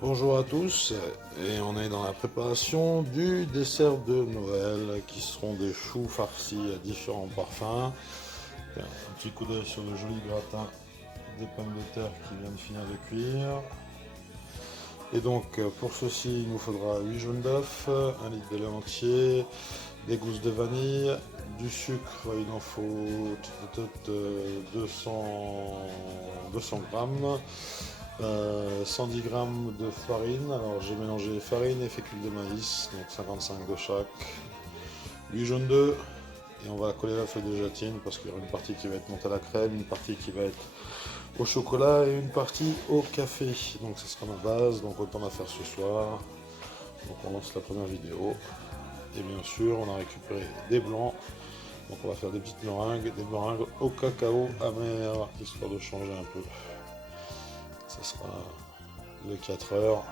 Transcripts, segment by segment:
Bonjour à tous, et on est dans la préparation du dessert de Noël qui seront des choux farcis à différents parfums. Un petit coup d'œil sur le joli gratin des pommes de terre qui viennent de finir de cuire. Et donc pour ceci il nous faudra 8 jaunes d'œufs, 1 litre de lait entier, des gousses de vanille, du sucre, il en faut 200 grammes. 110 grammes de farine, alors j'ai mélangé farine et fécule de maïs, donc 55 de chaque, 8 jaunes d'œufs, et on va coller la feuille de gélatine parce qu'il y aura une partie qui va être montée à la crème, une partie qui va être au chocolat et une partie au café. Donc ce sera ma base, donc autant la faire ce soir. Donc on lance la première vidéo, et bien sûr on a récupéré des blancs, donc on va faire des petites meringues, des meringues au cacao amer, histoire de changer un peu. Ça sera le 4 heures,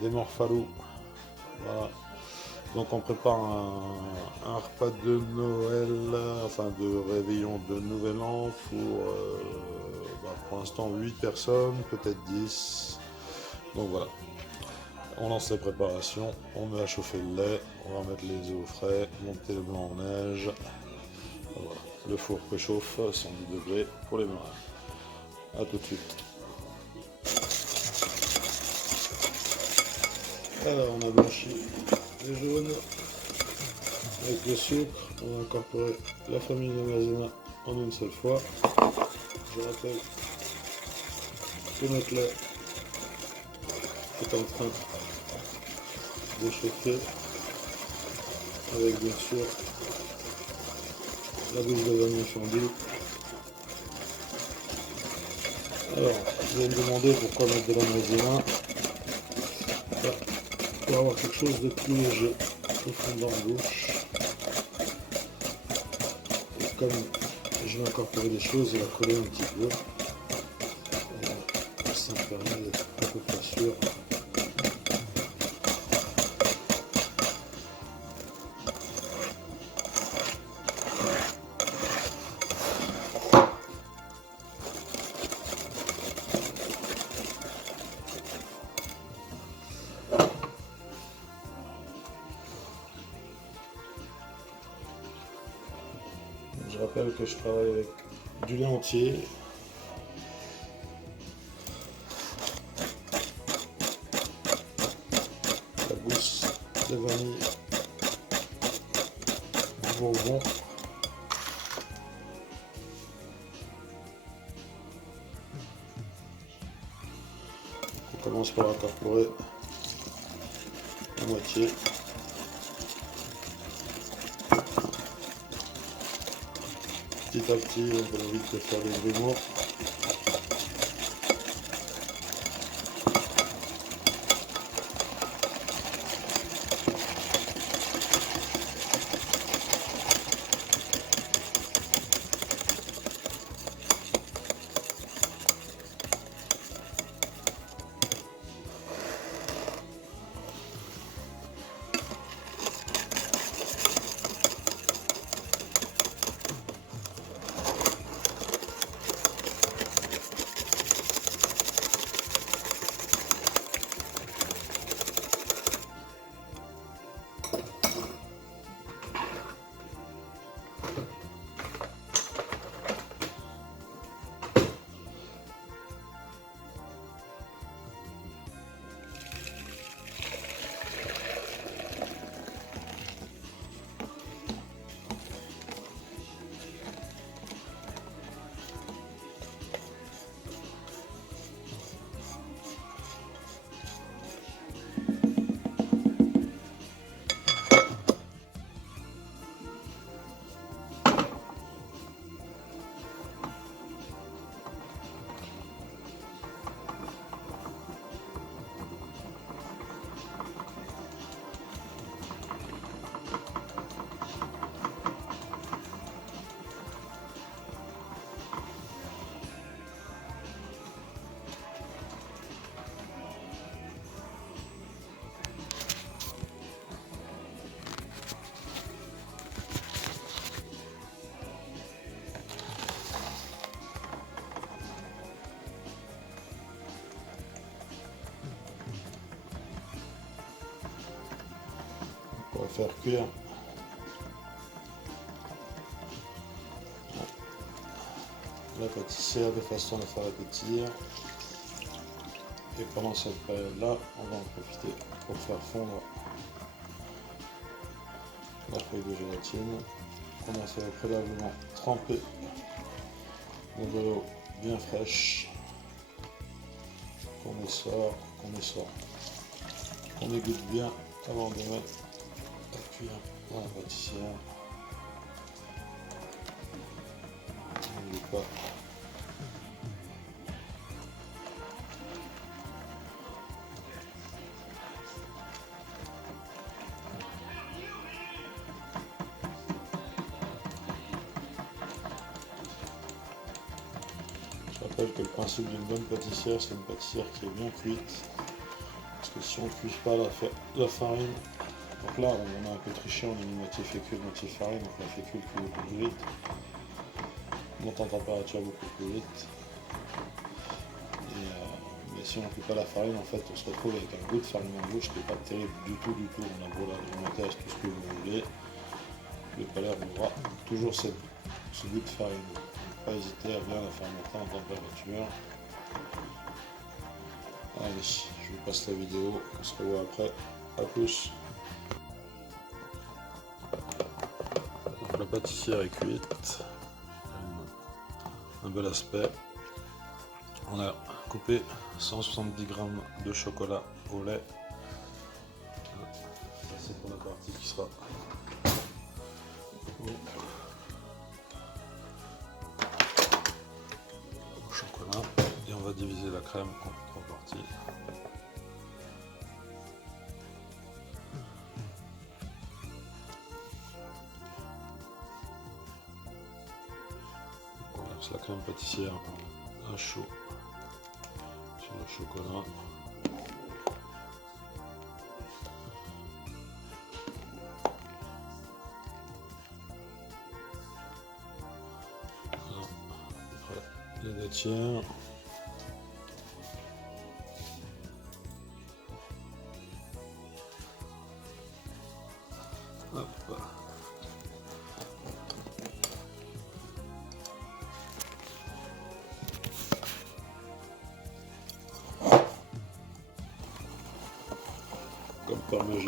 des morphalous, voilà. Donc on prépare un repas de Noël, enfin de réveillon de Nouvel An pour l'instant 8 personnes, peut-être 10. Donc voilà, on lance les préparations, on met à chauffer le lait, on va mettre les œufs au frais, monter le blanc en neige. Voilà. Le four préchauffe 110 degrés pour les meringues. A tout de suite. Alors on a blanchi les jaunes avec le sucre, on va incorporer la famille de maïzena en une seule fois. Je rappelle que notre lait est en train de chauffer avec bien sûr la gousse de vanille fondue. Alors vous allez me demander pourquoi mettre de la maïzena. Pour avoir quelque chose de plus léger et fondant en bouche. Et comme je vais incorporer des choses, il va coller un petit peu. Et ça me permet d'être à peu près sûr. Je rappelle que je travaille avec du lait entier. La gousse de vanille, du bourbon. On commence par incorporer la moitié. Petit à petit, on va vite de faire des grumeaux. faire cuire la pâtissière de façon à la faire pétir. Et pendant cette période-là, on va en profiter pour faire fondre la feuille de gélatine. On a préalablement trempé dans de l'eau bien fraîche, qu'on égoutte bien avant de mettre à cuire dans la pâtissière. N'oublie pas je rappelle que le principe d'une bonne pâtissière, c'est une pâtissière qui est bien cuite. Parce que si on ne cuit pas la farine, donc là on a un peu triché, on a mis moitié fécule, moitié farine, donc la fécule cuit beaucoup plus vite, monte en température beaucoup plus vite. Mais si on ne cuit pas la farine, en fait on se retrouve avec un goût de farine en bouche qui n'est pas terrible du tout. On a beau l'agrémenter à tout ce que vous voulez, le palais aura toujours ce goût de farine. Pas hésiter à bien la faire monter en température. Allez, je vous passe la vidéo, on se revoit après, à plus. Donc, la pâtissière est cuite, un bel aspect. On a coupé 170 g de chocolat au lait. Ça c'est pour la partie qui sera chocolat, et on va diviser la crème en 3 parties. On verse la crème pâtissière à chaud sur le chocolat. Les laitières. Hop. Comme par magie.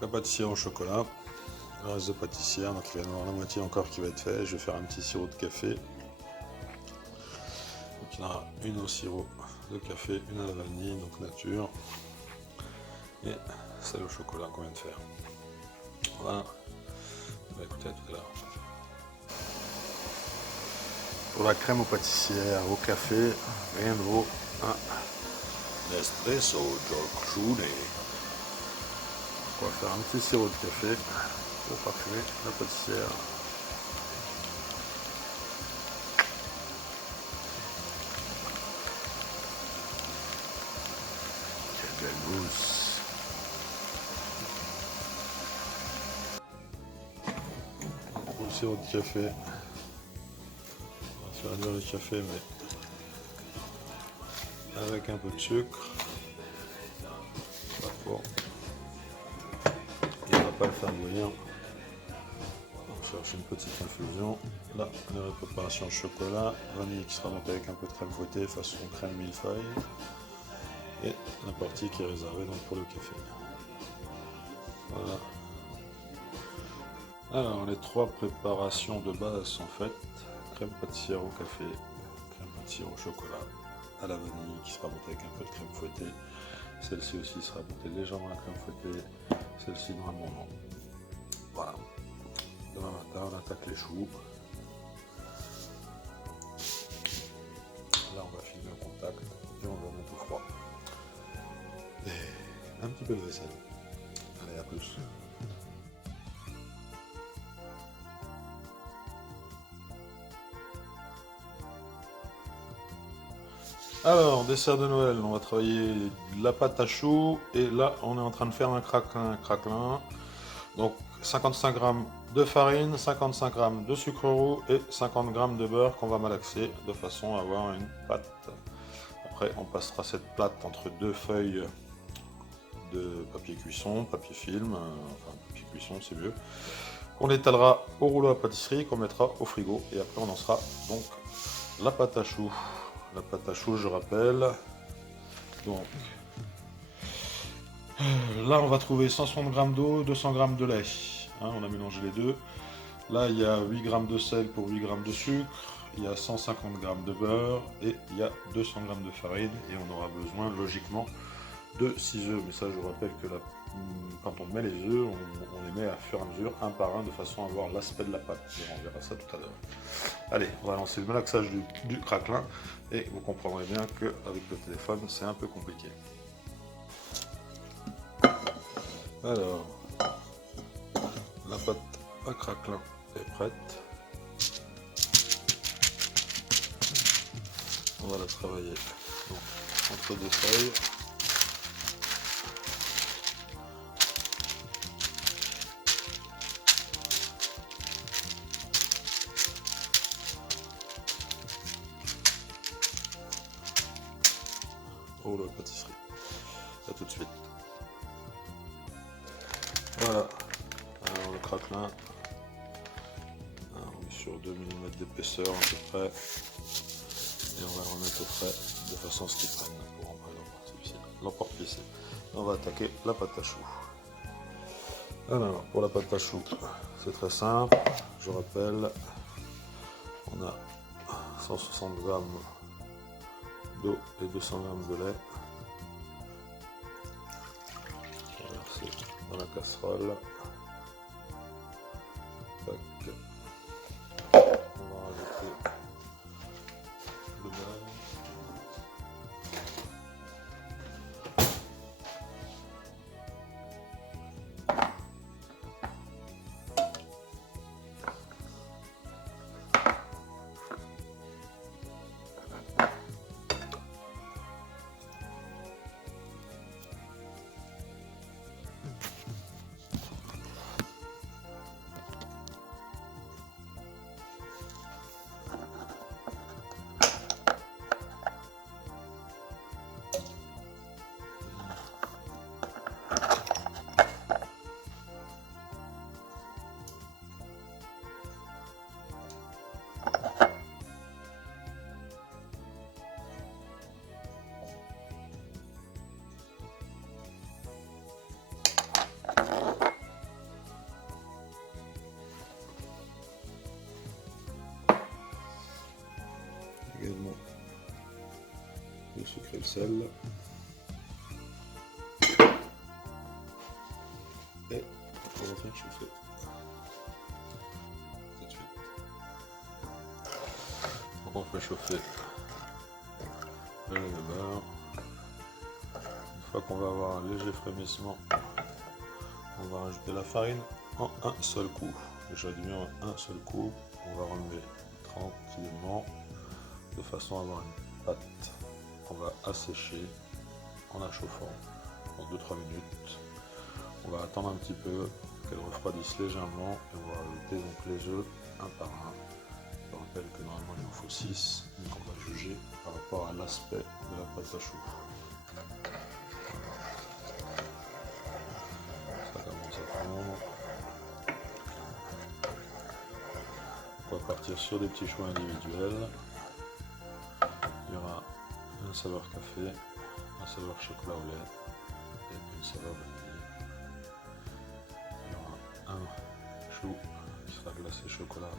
La pâtissière au chocolat, le reste de pâtissière, donc il va y en avoir la moitié encore qui va être fait. Je vais faire un petit sirop de café. Donc il y en aura une au sirop de café, une à la vanille, donc nature, et celle au chocolat qu'on vient de faire. Voilà. Bah, écoutez, à tout à l'heure. Pour la crème aux pâtissières, au café, rien de vaut un espresso Giorgione. On va faire un petit sirop de café pour parfumer la pâtissière. Quelle mousse. Pour le sirop de café, on va faire lire le café, mais avec un peu de sucre. Pas trop. Et on va pas le faire bouillir. On cherche une petite infusion. Là, la préparation au chocolat, vanille qui sera montée avec un peu de crème fouettée façon crème millefeuille. Et la partie qui est réservée donc pour le café. Voilà. Alors les trois préparations de base sont faites. Crème pâtissière au café, crème pâtissière au chocolat, à la vanille qui sera montée avec un peu de crème fouettée. Celle-ci aussi sera montée légèrement à la crème fouettée, celle-ci normalement. Voilà. Demain matin on attaque les choux. Là on va filmer au contact et on va mettre au froid. Et un petit peu de vaisselle. Allez, à plus. Alors, dessert de Noël, on va travailler la pâte à choux et là on est en train de faire un craquelin. Donc 55 g de farine, 55 g de sucre roux et 50 g de beurre qu'on va malaxer de façon à avoir une pâte. Après on passera cette pâte entre deux feuilles de papier cuisson, papier film, enfin papier cuisson c'est mieux. On étalera au rouleau à pâtisserie qu'on mettra au frigo et après on lancera donc la pâte à choux. La pâte à choux, je rappelle. Donc, là, on va trouver 160 g d'eau, 200 g de lait. Hein, on a mélangé les deux. Là, il y a 8 g de sel pour 8 g de sucre. Il y a 150 g de beurre et il y a 200 g de farine. Et on aura besoin, logiquement, de 6 œufs. Mais ça, je vous rappelle que quand on met les œufs, on les met à fur et à mesure, un par un, de façon à voir l'aspect de la pâte. Et on verra ça tout à l'heure. Allez, on va lancer le malaxage du craquelin. Et vous comprendrez bien qu'avec le téléphone, c'est un peu compliqué. Alors, la pâte à craquelin est prête. On va la travailler donc, entre deux feuilles. Oh la pâtisserie. A tout de suite. Voilà. Alors le craquelin. On est sur 2 mm d'épaisseur à peu près. Et on va le remettre au frais de façon à ce qu'il prenne pour rentrer l'emporte-piscine. On va attaquer la pâte à choux. Alors pour la pâte à choux, c'est très simple. Je rappelle, on a 160 g d'eau et 200 g de lait. On va verser dans la casserole. Tac. On va rajouter le beurre. Également le sucre et le sel. Et on va faire chauffer tout de suite. Donc on fait chauffer le lait de beurre. Une fois qu'on va avoir un léger frémissement, on va rajouter la farine en un seul coup. Je dis bien en un seul coup. On va relever tranquillement de façon à avoir une pâte qu'on va assécher en la chauffant pour 2-3 minutes. On va attendre un petit peu qu'elle refroidisse légèrement et on va rajouter donc les œufs un par un. Je rappelle que normalement il en faut 6, donc on va juger par rapport à l'aspect de la pâte à choux. Ça commence à fondre. On va partir sur des petits choix individuels. Il y aura un saveur café, un saveur chocolat au lait et une saveur vanille. Il y aura un chou qui sera glacé chocolat,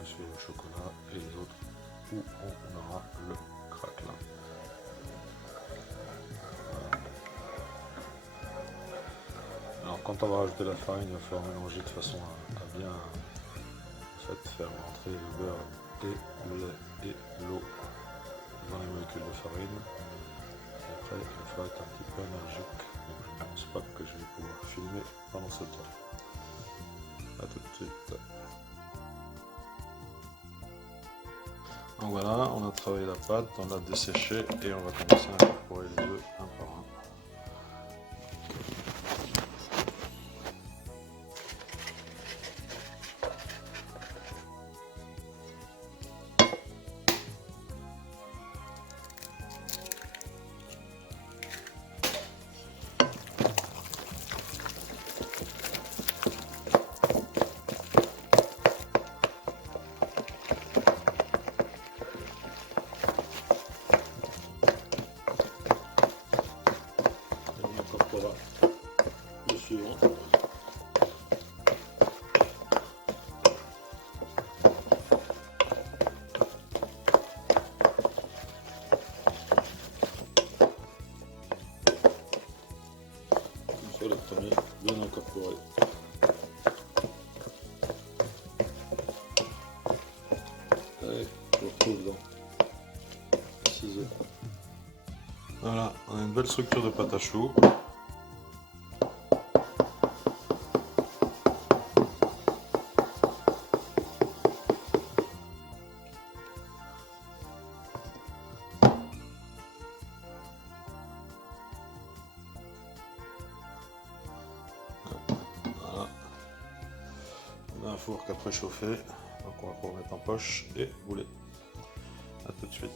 dessus au chocolat, et les autres où on aura le craquelin. Alors quand on va rajouter la farine, il va falloir mélanger de façon à bien faire rentrer le beurre et le lait et l'eau dans les molécules de farine. Et après, il faut être un petit peu énergique, donc je ne pense pas que je vais pouvoir filmer pendant ce temps. A tout de suite. Donc voilà, on a travaillé la pâte, on l'a desséchée et on va commencer à incorporer les œufs un par un. Le suivant. Une fois le premier bien incorporé. Allez, je retrouve dans 6 œufs. Voilà, on a une belle structure de pâte à choux. Voilà. On a un four qui a préchauffé, donc on va pouvoir mettre en poche et bouler. A tout de suite.